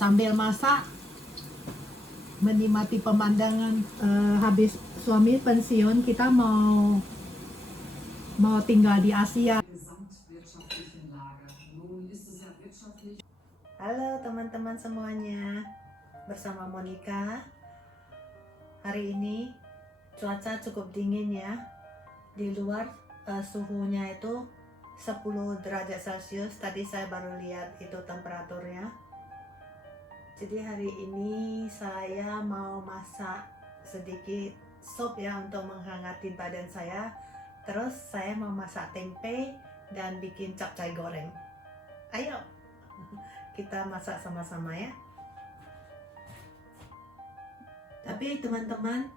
sambil masak, menikmati pemandangan. Habis suami pensiun, kita mau tinggal di Asia. Halo teman-teman semuanya, bersama Monica. Hari ini cuaca cukup dingin ya. Di luar suhunya itu 10 derajat Celcius. Tadi saya baru lihat itu temperaturnya. Jadi hari ini saya mau masak sedikit sup ya untuk menghangati badan saya. Terus saya mau masak tempe dan bikin capcay goreng. Ayo kita masak sama-sama ya. Tapi teman-teman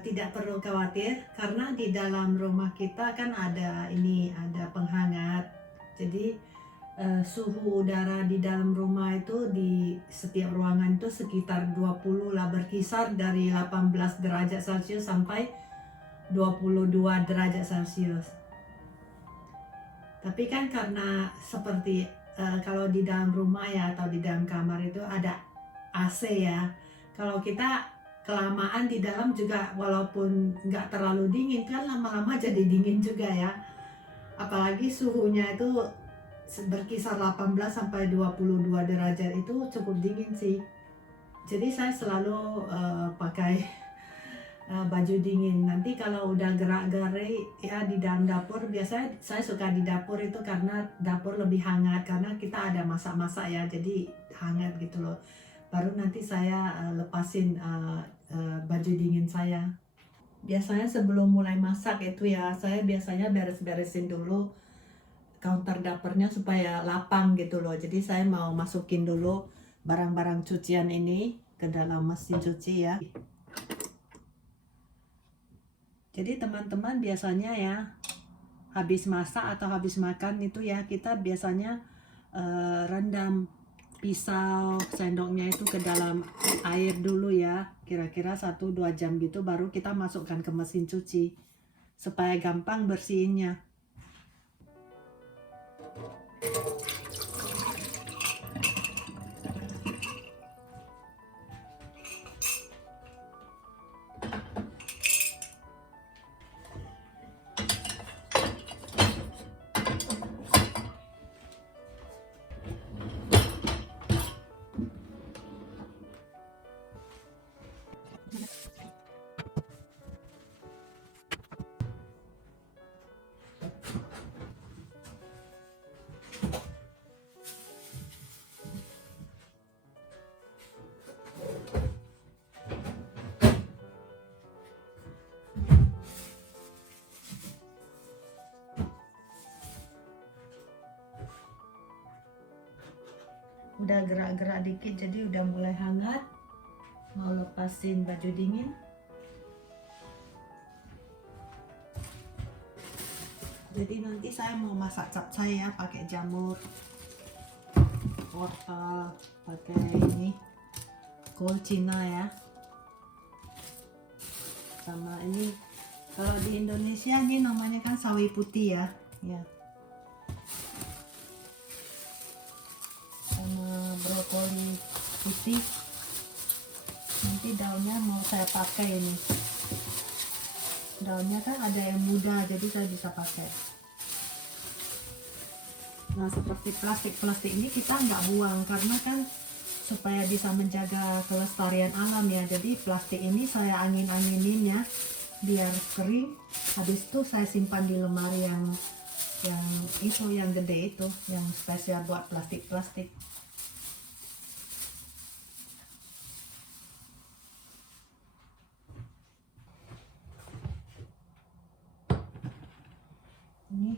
tidak perlu khawatir karena di dalam rumah kita kan ada penghangat. Jadi suhu udara di dalam rumah itu di setiap ruangan itu sekitar 20 lah, berkisar dari 18 derajat Celcius sampai 22 derajat Celcius. Tapi kan karena seperti kalau di dalam rumah ya atau di dalam kamar itu ada AC ya. Kalau kita kelamaan di dalam juga walaupun nggak terlalu dingin kan lama-lama jadi dingin juga ya. Apalagi suhunya itu berkisar 18 sampai 22 derajat itu cukup dingin sih. Jadi saya selalu pakai baju dingin. Nanti kalau udah gerak-gerik ya di dalam dapur, biasanya saya suka di dapur itu karena dapur lebih hangat karena kita ada masak-masak ya, jadi hangat gitu loh. Baru nanti saya lepasin baju dingin saya. Biasanya sebelum mulai masak itu ya, saya biasanya beres-beresin dulu counter dapurnya supaya lapang gitu loh. Jadi saya mau masukin dulu barang-barang cucian ini ke dalam mesin cuci ya. Jadi teman-teman biasanya ya habis masak atau habis makan itu ya kita biasanya rendam pisau sendoknya itu ke dalam air dulu ya, kira-kira 1-2 jam gitu, baru kita masukkan ke mesin cuci supaya gampang bersihinnya. Udah gerak-gerak dikit jadi udah mulai hangat, mau lepasin baju dingin. Jadi nanti saya mau masak capcay ya, pakai jamur, wortel, pakai ini kol Cina ya, sama ini kalau di Indonesia ini namanya kan sawi putih ya, sama brokoli putih. Nanti daunnya mau saya pakai ini. Daunnya kan ada yang muda jadi saya bisa pakai. Nah seperti plastik ini kita nggak buang karena kan supaya bisa menjaga kelestarian alam ya. Jadi plastik ini saya angin-anginin ya biar kering. Habis itu saya simpan di lemari yang gede itu, yang spesial buat plastik. Ini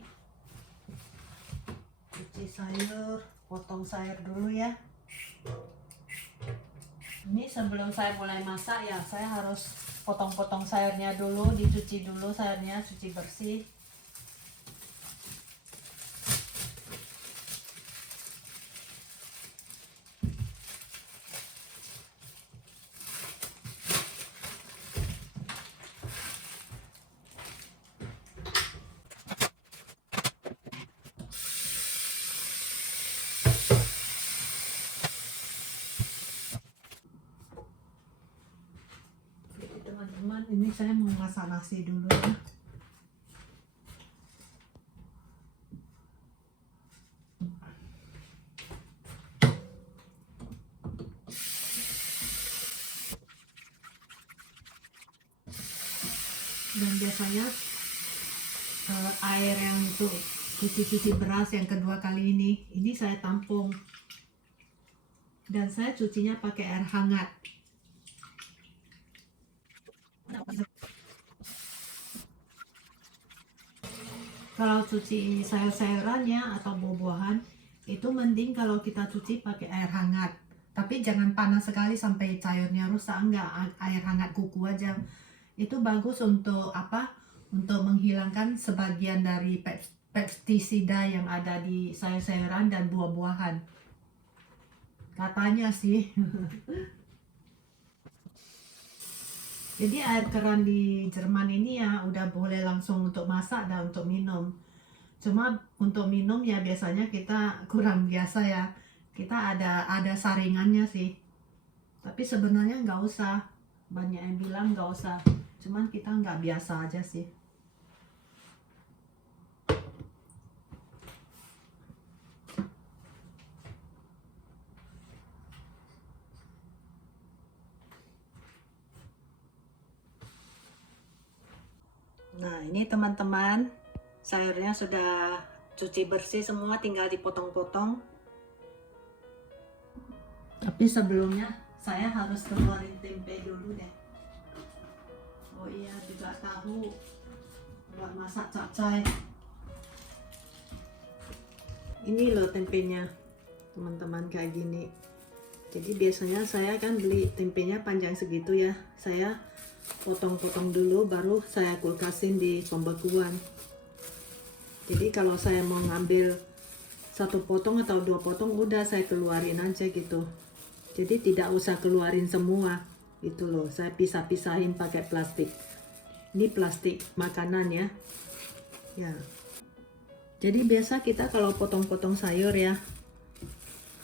cuci sayur, potong sayur dulu ya. Ini sebelum saya mulai masak ya, saya harus potong-potong sayurnya dulu, dicuci dulu sayurnya, cuci bersih. saya mau masak nasi dulu ya. Dan biasanya air yang untuk cuci beras yang kedua kali ini saya tampung, dan saya cucinya pakai air hangat. Kalau cuci sayur-sayurannya atau buah-buahan itu mending kalau kita cuci pakai air hangat, tapi jangan panas sekali sampai sayurnya rusak, enggak, air hangat kuku aja. Itu bagus untuk apa? Untuk menghilangkan sebagian dari pestisida yang ada di sayur-sayuran dan buah-buahan. Katanya sih. Jadi air keran di Jerman ini ya udah boleh langsung untuk masak dan untuk minum. Cuma untuk minum ya biasanya kita kurang biasa ya. Kita ada saringannya sih. Tapi sebenarnya nggak usah. Banyak yang bilang nggak usah. Cuman kita nggak biasa aja sih. Nah, ini teman-teman, sayurnya sudah cuci bersih semua, tinggal dipotong-potong. Tapi sebelumnya saya harus keluarin tempe dulu deh. Oh iya, juga tahu buat masak capcay. Ini loh tempenya, teman-teman, kayak gini. Jadi biasanya saya kan beli tempenya panjang segitu ya. Saya potong-potong dulu, baru saya kulkasin di pembekuan. Jadi kalau saya mau ngambil satu potong atau dua potong, udah saya keluarin aja gitu. Jadi tidak usah keluarin semua itu loh. Saya pisah-pisahin pakai plastik. Ini plastik makanan ya. Ya. Jadi biasa kita kalau potong-potong sayur ya,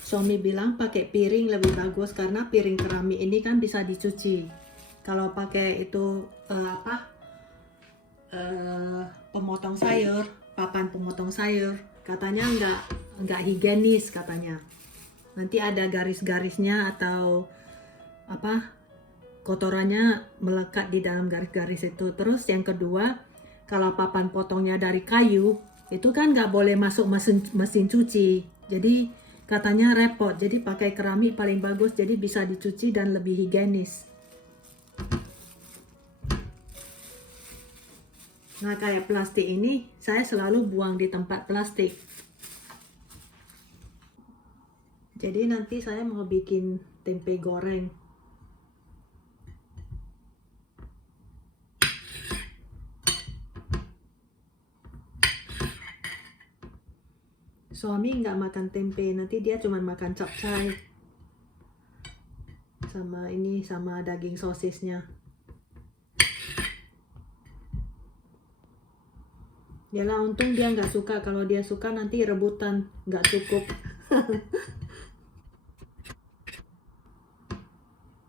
suami bilang pakai piring lebih bagus karena piring keramik ini kan bisa dicuci. Kalau pakai itu pemotong sayur, papan pemotong sayur, katanya nggak higienis katanya. Nanti ada garis-garisnya atau kotorannya melekat di dalam garis-garis itu. Terus yang kedua, kalau papan potongnya dari kayu, itu kan nggak boleh masuk mesin cuci. Jadi katanya repot. Jadi pakai keramik paling bagus. Jadi bisa dicuci dan lebih higienis. Nah, kayak plastik ini saya selalu buang di tempat plastik. Jadi nanti saya mau bikin tempe goreng. Suami nggak makan tempe, nanti dia cuma makan capcay sama daging sosisnya. Yalah, untung dia nggak suka. Kalau dia suka nanti rebutan, nggak cukup.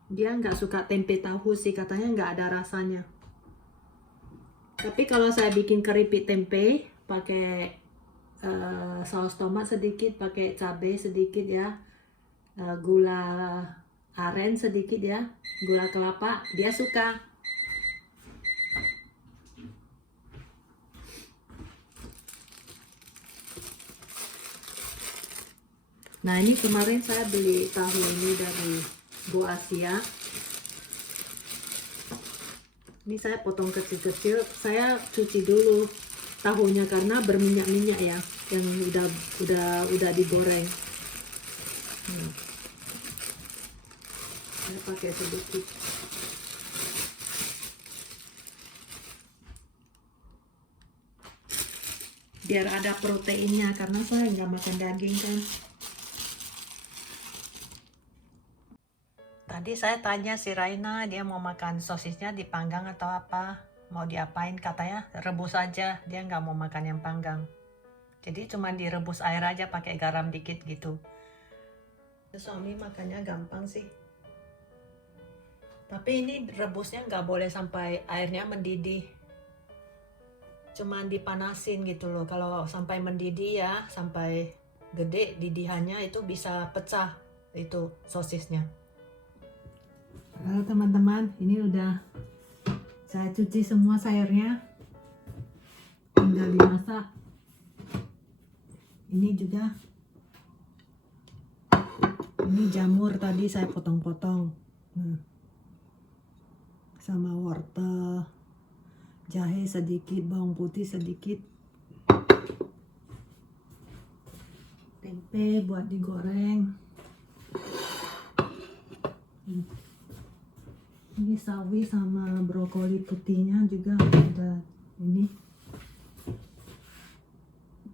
Dia nggak suka tempe tahu sih, katanya nggak ada rasanya. Tapi kalau saya bikin keripik tempe pakai saus tomat sedikit, pakai cabai sedikit ya, gula aren sedikit ya, gula kelapa, dia suka. Nah, ini kemarin saya beli tahu ini dari Go Asia. Ini saya potong kecil-kecil, saya cuci dulu tahunya karena berminyak-minyak ya, yang udah digoreng. Saya pakai sedikit. Biar ada proteinnya karena saya nggak makan daging kan. Tadi saya tanya si Raina, dia mau makan sosisnya dipanggang atau apa, mau diapain, katanya rebus aja, dia nggak mau makan yang panggang. Jadi cuma direbus air aja pakai garam dikit gitu. Suami makannya gampang sih. Tapi ini rebusnya nggak boleh sampai airnya mendidih. Cuman dipanasin gitu loh. Kalau sampai mendidih ya, sampai gede didihannya itu bisa pecah itu sosisnya. Halo teman-teman, ini udah saya cuci semua sayurnya. Tinggal dimasak. Ini juga. Ini jamur tadi saya potong-potong. Nah. Sama wortel, jahe sedikit, bawang putih sedikit, tempe buat digoreng. Ini sawi sama brokoli putihnya juga ada ini.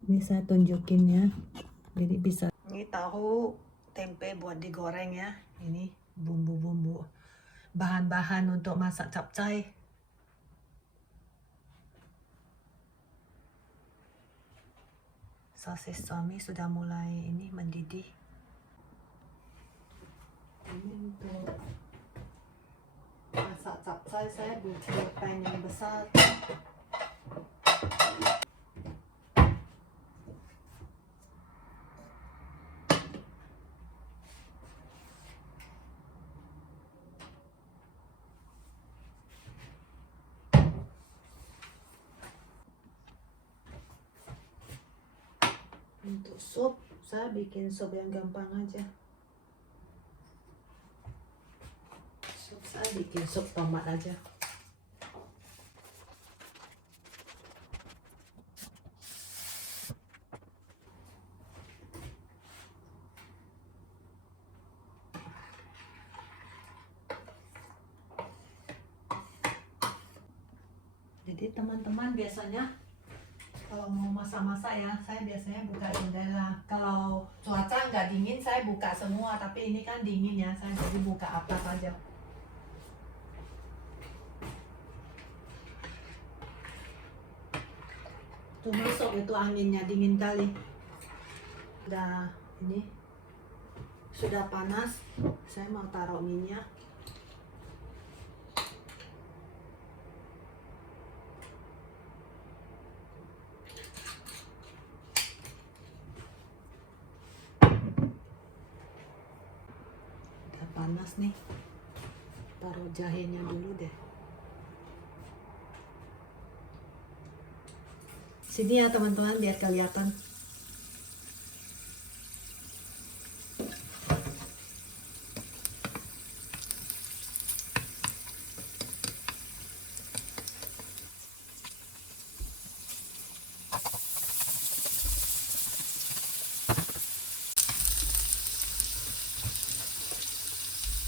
Ini saya tunjukin ya, jadi bisa. Ini tahu, tempe buat digoreng ya. Ini bumbu-bumbu. Bahan-bahan untuk masak capcay. Sosis suami sudah mulai ini mendidih. Ini untuk masak capcay saya butuh pan yang besar. Untuk sup, saya bikin sup yang gampang aja. Sup saya bikin sup tomat aja. Jadi teman-teman biasanya kalau mau masak-masak ya, saya biasanya buka jendela. Kalau cuaca nggak dingin, saya buka semua. Tapi ini kan dingin ya, saya jadi buka atas aja. Tuh masuk itu anginnya, dingin kali. Udah ini, sudah panas. Saya mau taruh minyak. Panas nih, taruh jahenya dulu deh. Sini ya teman-teman biar kelihatan.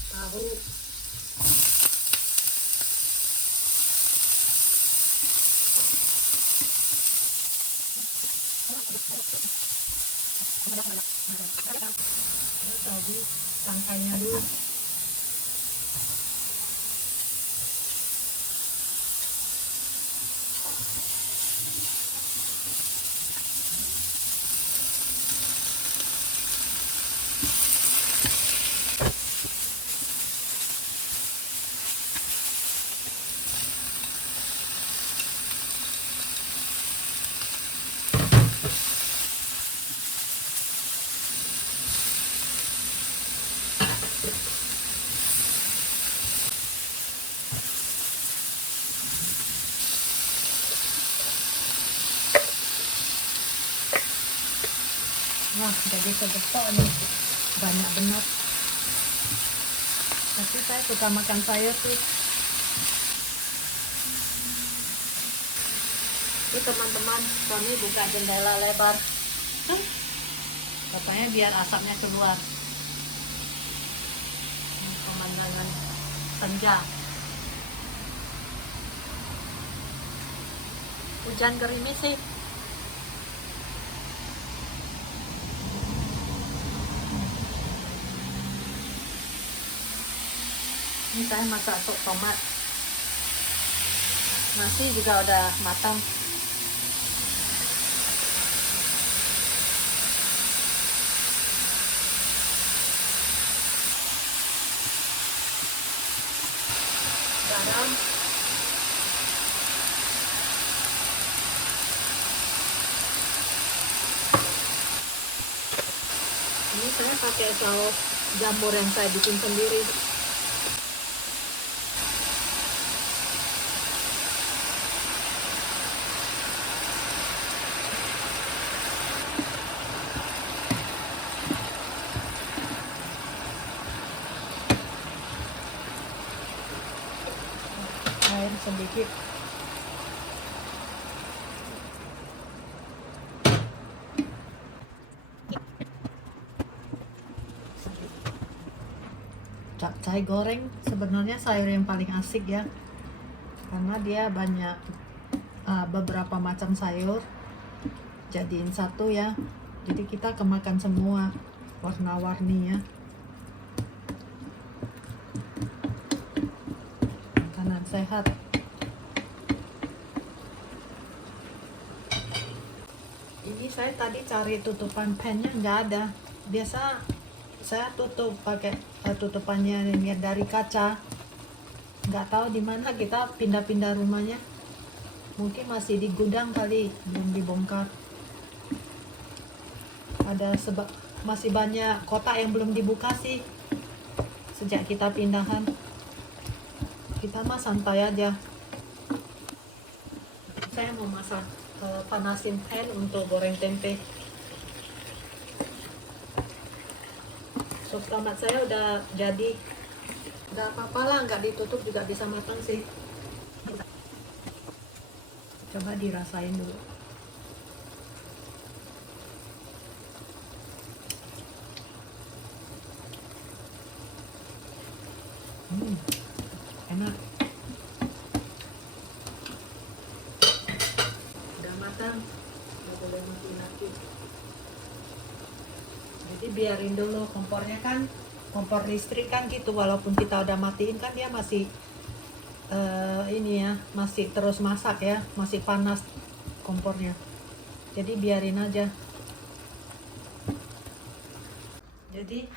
Tahu. Tadi tangkainya dulu. Wah, jadi segepok nih, banyak benar. Tapi saya suka makan sayur tuh. Ini teman-teman, kami buka jendela lebar. Katanya biar asapnya keluar. Ini pemandangan senja. Hujan gerimis sih. Ini saya masak sup tomat. Nasi juga udah matang. garam. Ini saya pakai saus jamur yang saya bikin sendiri. Air sedikit. Capcay goreng sebenarnya sayur yang paling asik ya, karena dia banyak beberapa macam sayur jadiin satu ya, jadi kita kemakan semua warna-warni ya, makanan sehat. Ini saya tadi cari tutupan pennya nggak ada. Biasa saya tutup pakai tutupannya ini dari kaca. Nggak tahu di mana, kita pindah-pindah rumahnya. Mungkin masih di gudang kali, belum dibongkar. Ada masih banyak kotak yang belum dibuka sih sejak kita pindahan. Kita mah santai aja. Saya mau masak, panasin pan untuk goreng tempe. Sop tomat saya udah jadi. Nggak apa-apa lah, nggak ditutup juga bisa matang sih. Coba dirasain dulu. Enak. Udah matang, nggak boleh matiin lagi. Jadi biarin dulu kompornya, kan kompor listrik kan gitu, walaupun kita udah matiin kan dia masih ini ya, masih terus masak ya, masih panas kompornya. Jadi biarin aja. Jadi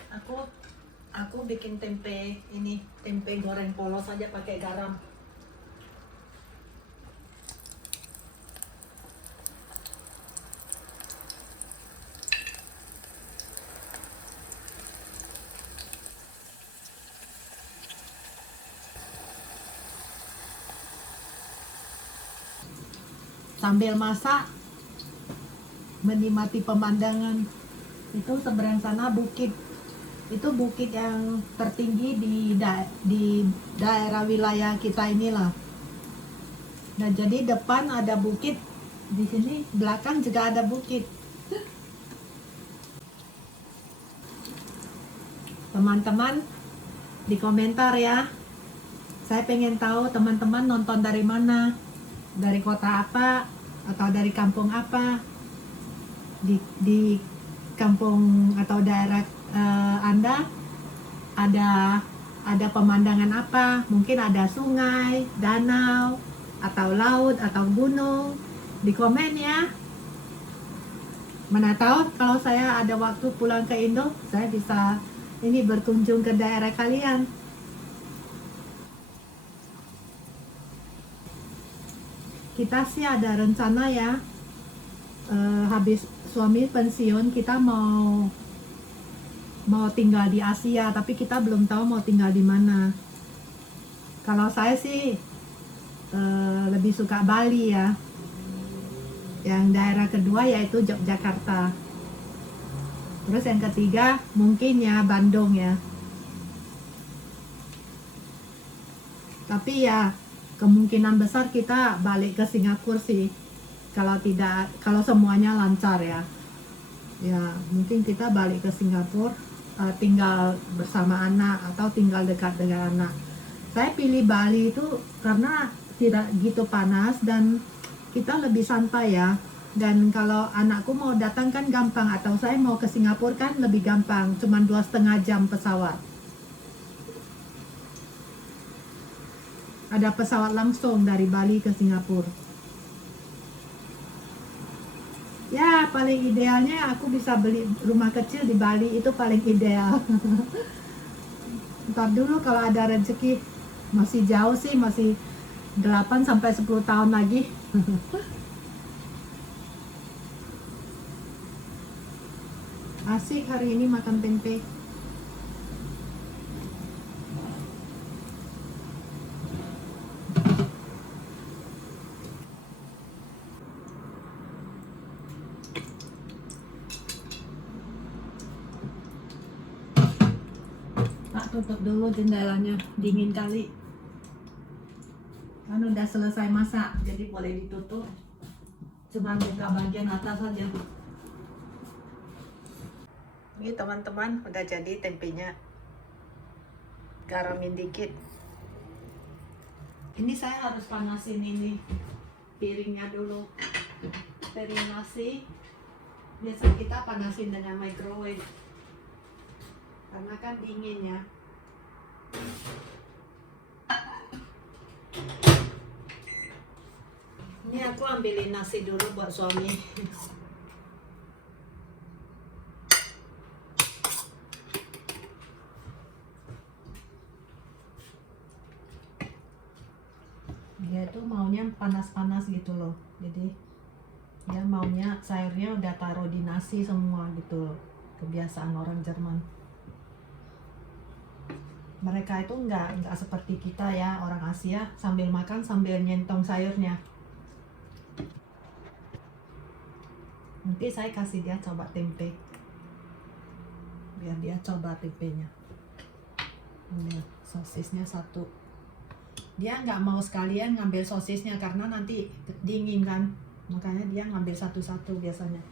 aku bikin tempe ini, tempe goreng polos aja pakai garam. Sambil masak menikmati pemandangan. Itu seberang sana bukit, itu bukit yang tertinggi di daerah wilayah kita inilah. Nah jadi depan ada bukit, di sini belakang juga ada bukit. Teman-teman di komentar ya, saya pengen tahu teman-teman nonton dari mana, dari kota apa atau dari kampung apa. Di kampung atau daerah Anda ada pemandangan apa? Mungkin ada sungai, danau, atau laut, atau gunung. Di komen ya. Mana tahu kalau saya ada waktu pulang ke Indo, saya bisa ini berkunjung ke daerah kalian. Kita sih ada rencana ya, habis suami pensiun kita mau tinggal di Asia, tapi kita belum tahu mau tinggal di mana. Kalau saya sih lebih suka Bali ya. Yang daerah kedua yaitu Yogyakarta. Terus yang ketiga mungkin ya Bandung ya. Tapi ya kemungkinan besar kita balik ke Singapura sih. Kalau semuanya lancar ya. Ya, mungkin kita balik ke Singapura, tinggal bersama anak atau tinggal dekat dengan anak. Saya pilih Bali itu karena tidak gitu panas dan kita lebih santai ya. Dan kalau anakku mau datang kan gampang, atau saya mau ke Singapura kan lebih gampang, cuma 2,5 jam pesawat. Ada pesawat langsung dari Bali ke Singapura. Ya paling idealnya aku bisa beli rumah kecil di Bali, itu paling ideal. Ntar dulu kalau ada rezeki Masih jauh sih, masih 8 sampai 10 tahun lagi. Asik hari ini makan tempe. Pak, tutup dulu jendelanya, dingin kali. Kan udah selesai masak, jadi boleh ditutup. Cuma buka bagian atas saja. Ini teman-teman, udah jadi tempenya. Garamin dikit. Ini saya harus panasin ini piringnya dulu. Piring nasi. Biasa kita panasin dengan microwave. Karena kan dingin ya. Ini aku ambilin nasi dulu buat suami. Dia tuh maunya panas-panas gitu loh. Jadi dia maunya sayurnya udah taruh di nasi semua gitu loh. Kebiasaan orang Jerman. Mereka itu nggak seperti kita ya, orang Asia sambil makan sambil nyentong sayurnya. Nanti saya kasih dia coba tempe, biar dia coba tempenya. Ini sosisnya satu. Dia nggak mau sekalian ngambil sosisnya karena nanti dingin kan, makanya dia ngambil satu-satu biasanya.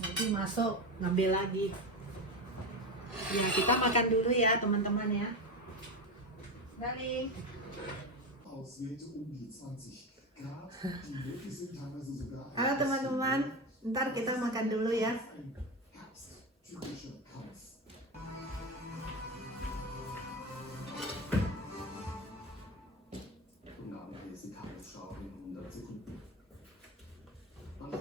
Nanti masuk ngambil lagi. Ya, kita makan dulu ya teman-teman ya. Darling. Halo teman-teman, ntar kita makan dulu ya.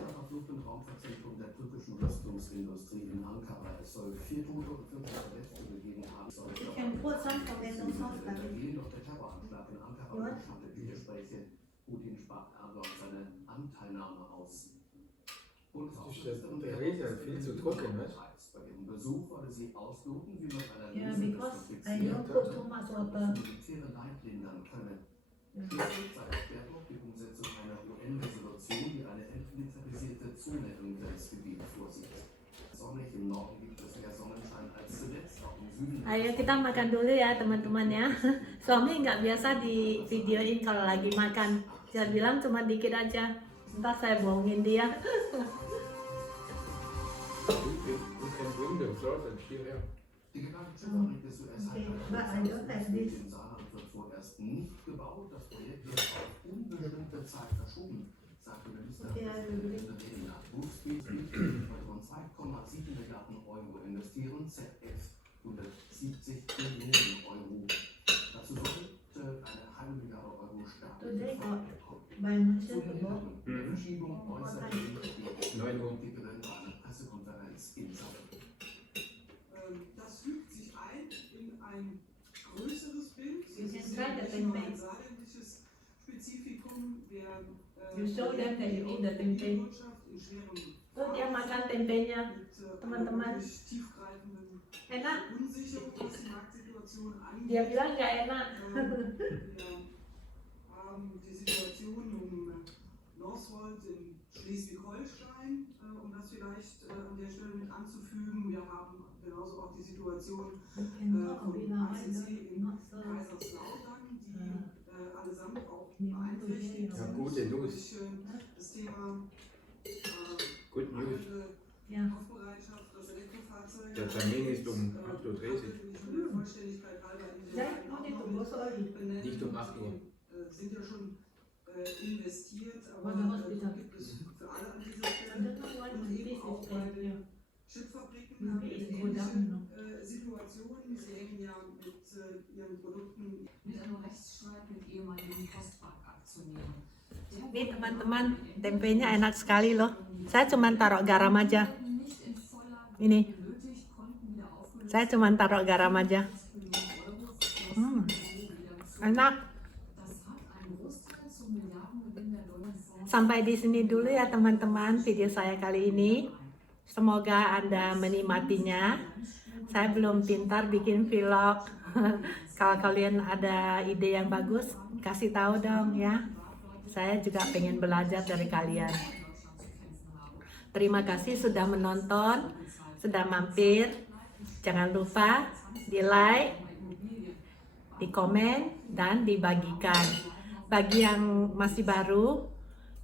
Raumfahrtzentrum der türkischen Rüstungsindustrie in Ankara. Es soll 4 Tote und 5 Verletzte gegeben haben. Doch der Terroranschlag in Ankara schattet die Gespräche. Putin sprach Erdogan seine Anteilnahme aus. Bundesaußenministerin Der Rede viel zu trocken, ne? Bei ihrem Besuch wolle sie ausloten, wie man einer Yeah, Lösung des because Konflikts I don't put too much water. militäre Leid lindern könne. Schließlich sei Schwerpunkt die Umsetzung einer UN-Resolution, die eine entmilitarisierte Zone im Grenzgebiet vorsieht. Sonnig im Norden gibt es mehr Sonnenschein als zuletzt, auch im Süden. Ayo kita makan dulu ya teman-teman ya. Suami nggak biasa di videoin kalau lagi makan. Dia bilang cuma dikit aja. Ntar saya bohongin dia. You can bring the sauce and here. Die geplante Schiffsfabrik des US-Heimatlandes in Saarland wird vorerst nicht gebaut. Das Projekt wird auf unbestimmte Zeit verschoben, sagte Ministerpräsident Verena Busquets. Bei rund 2,7 Milliarden Euro investieren, ZF 170 Millionen Euro. Dazu sollte eine halbe Milliarde Euro staatliche Förderung kommen. Zu Hintergrund der Verschiebung äußerte sich die Politikerin bei einer Pressekonferenz in Saarland. Das fügt sich ein in ein größeres Bild. You can Es ist try the nicht nur tempeh. ein saarländisches Spezifikum der You show them that you eat the tempeh. Wirtschaft in schwerem Tuh dia makan tempenya. mit Teman-teman. wirklich tiefgreifenden Enak? Unsicherung, was die Marktsituation angeht. Dia bilang nggak enak. Wir haben die Situation um Northvolt in Schleswig-Holstein, um das vielleicht an der Stelle mit anzufügen. Wir haben genauso auch die Situation von ICC in Kaiserslautern, die allesamt auch beeinträchtigt Ja, sind gute News. durch das Thema Good news. mangelnde Ja. Kaufbereitschaft, das Elektrofahrzeuge. Der Termin ist um 8:30 Uhr. Der Vollständigkeit halber in den Saya Reihen mau auch noch ditunggu soalnya. benennen. Nicht um 8 Uhr. Die sind ja schon investiert, aber Wann Hospital? gibt es für alle an dieser Stelle. Und eben auch bei den Chipfabriken haben wir eine ähnliche Situation. Sie hängen ja mit ihren Produkten. Mit einem Rechtsstreit mit ehemaligen Postbank-Aktionären. Nih teman-teman, tempenya enak sekali loh. Saya cuma taruh garam aja. Nicht in voller Ini, benötigt, konnten wieder aufgelöst saya cuma taruh garam aja. werden. Hmm. Enak. Das hat einen Großteil zum Milliardengewinn der neuen Fonds. Sampai di sini dulu ya teman-teman video saya kali ini. Semoga Anda menikmatinya. Saya belum pintar bikin vlog. Kalau kalian ada ide yang bagus, kasih tahu dong ya. Saya juga pengen belajar dari kalian. Terima kasih sudah menonton, sudah mampir. Jangan lupa di like, di komen, dan dibagikan. Bagi yang masih baru,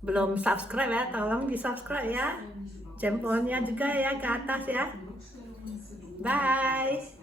belum subscribe ya, tolong di subscribe ya. Jempolnya juga ya ke atas ya. Bye.